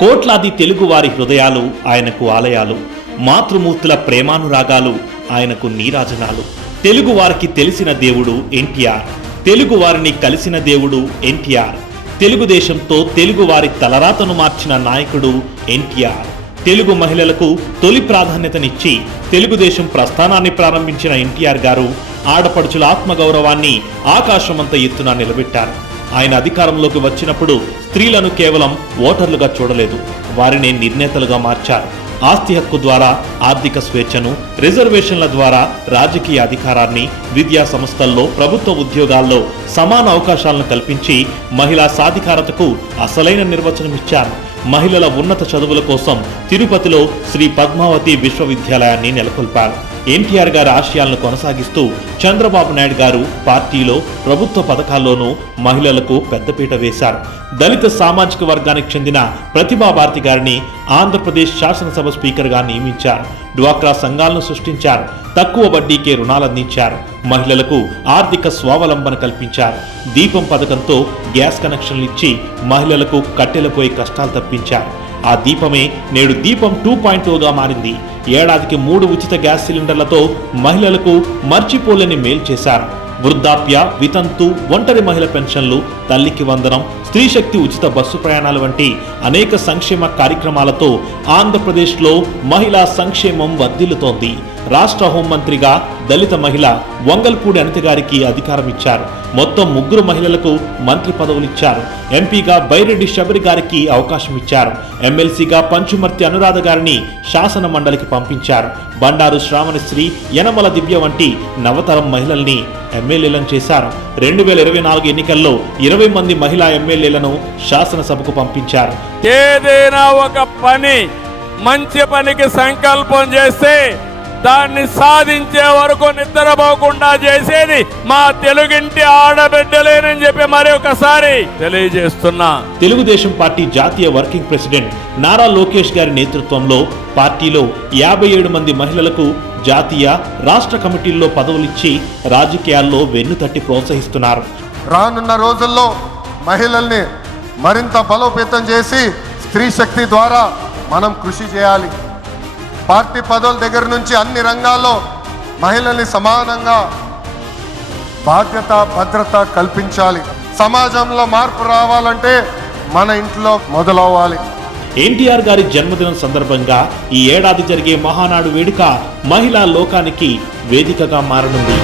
కోట్లాది తెలుగువారి హృదయాలు ఆయనకు ఆలయాలు, మాతృమూర్తుల ప్రేమానురాగాలు ఆయనకు నీరాజనాలు. తెలుగు వారికి తెలిసిన దేవుడు ఎన్టీఆర్, తెలుగు వారిని కలిసిన దేవుడు ఎన్టీఆర్, తెలుగుదేశంతో తెలుగు వారి తలరాతను మార్చిన నాయకుడు ఎన్టీఆర్. తెలుగు మహిళలకు తొలి ప్రాధాన్యతనిచ్చి తెలుగుదేశం ప్రస్థానాన్ని ప్రారంభించిన ఎన్టీఆర్ గారు ఆడపడుచుల ఆత్మగౌరవాన్ని ఆకాశమంత ఎత్తున నిలబెట్టారు. ఆయన అధికారంలోకి వచ్చినప్పుడు స్త్రీలను కేవలం ఓటర్లుగా చూడలేదు, వారిని నిర్ణేతలుగా మార్చారు. ఆస్తి హక్కు ద్వారా ఆర్థిక స్వేచ్ఛను, రిజర్వేషన్ల ద్వారా రాజకీయ అధికారాన్ని, విద్యా సంస్థల్లో, ప్రభుత్వ ఉద్యోగాల్లో సమాన అవకాశాలను కల్పించి మహిళా సాధికారతకు అసలైన నిర్వచనమిచ్చారు. మహిళల ఉన్నత చదువుల కోసం తిరుపతిలో శ్రీ పద్మావతి విశ్వవిద్యాలయాన్ని నెలకొల్పారు. ఎన్టీఆర్ గారి ఆశయాలను కొనసాగిస్తూ చంద్రబాబు నాయుడు గారు పార్టీలో, ప్రభుత్వ పథకాల్లోనూ మహిళలకు పెద్దపీట వేశారు. దళిత సామాజిక వర్గానికి చెందిన ప్రతిభా భారతి గారిని ఆంధ్రప్రదేశ్ శాసనసభ స్పీకర్గా నియమించారు. డ్వాక్రా సంఘాలను సృష్టించారు. తక్కువ వడ్డీకే రుణాలందించారు. మహిళలకు ఆర్థిక స్వావలంబన కల్పించారు. దీపం పథకంతో గ్యాస్ కనెక్షన్లు ఇచ్చి మహిళలకు కట్టెలపోయి కష్టాలు తప్పించారు. ఆ దీపమే నేడు దీపం 2.0గా మారింది. ఏడాదికి 3 ఉచిత గ్యాస్ సిలిండర్లతో మహిళలకు మర్చిపోలేని మేలు చేశారు. వృద్ధాప్య, వితంతు, ఒంటరి మహిళ పెన్షన్లు, తల్లికి వందనం, స్త్రీ శక్తి ఉచిత బస్సు ప్రయాణాల వంటి అనేక సంక్షేమ కార్యక్రమాలతో ఆంధ్రప్రదేశ్లో మహిళా సంక్షేమం వర్ధిల్లుతోంది. రాష్ట్ర హోంమంత్రిగా దళిత మహిళ వంగల్పూడి అనిత గారికి అధికారం ఇచ్చారు. మొత్తం 3 మహిళలకు మంత్రి పదవులిచ్చారు. ఎంపీగా బైరెడ్డి శబరి గారికి అవకాశం ఇచ్చారు. ఎమ్మెల్సీగా పంచుమర్తి అనురాధ గారిని శాసన మండలికి పంపించారు. బండారు శ్రావణశ్రీ, యనమల దివ్య వంటి నవతరం మహిళల్ని ఎమ్మెల్యేలను చేశారు. 2024 ఎన్నికల్లో 20 మంది మహిళా ఎమ్మెల్యేలను శాసనసభకు పంపించారు. ఏదైనా ఒక పని మంచి పనికి సంకల్పం చేస్తే దాన్ని సాధించే వరకు నిద్రపోకుండా చేసేది మా తెలుగింటి ఆడబిడ్డలేనని చెప్పి మరి ఒకసారి తెలియజేస్తున్నా. తెలుగుదేశం పార్టీ జాతీయ వర్కింగ్ ప్రెసిడెంట్ నారా లోకేష్ గారి నేతృత్వంలో పార్టీలో 57 మంది మహిళలకు జాతీయ, రాష్ట్ర కమిటీల్లో పదవులిచ్చి రాజకీయాల్లో వెన్నుతట్టి ప్రోత్సహిస్తున్నారు. రానున్న రోజుల్లో మహిళల్ని మరింత బలోపేతం చేసి స్త్రీ శక్తి ద్వారా మనం కృషి చేయాలి. పార్టీ పదవుల దగ్గర నుంచి అన్ని రంగాల్లో మహిళల్ని సమానంగా బాధ్యత, భద్రత కల్పించాలి. సమాజంలో మార్పు రావాలంటే మన ఇంట్లో మొదలవ్వాలి. ఎన్టీఆర్ గారి జన్మదినం సందర్భంగా ఈ ఏడాది జరిగే మహానాడు వేడుక మహిళా లోకానికి వేదికగా మారనుంది.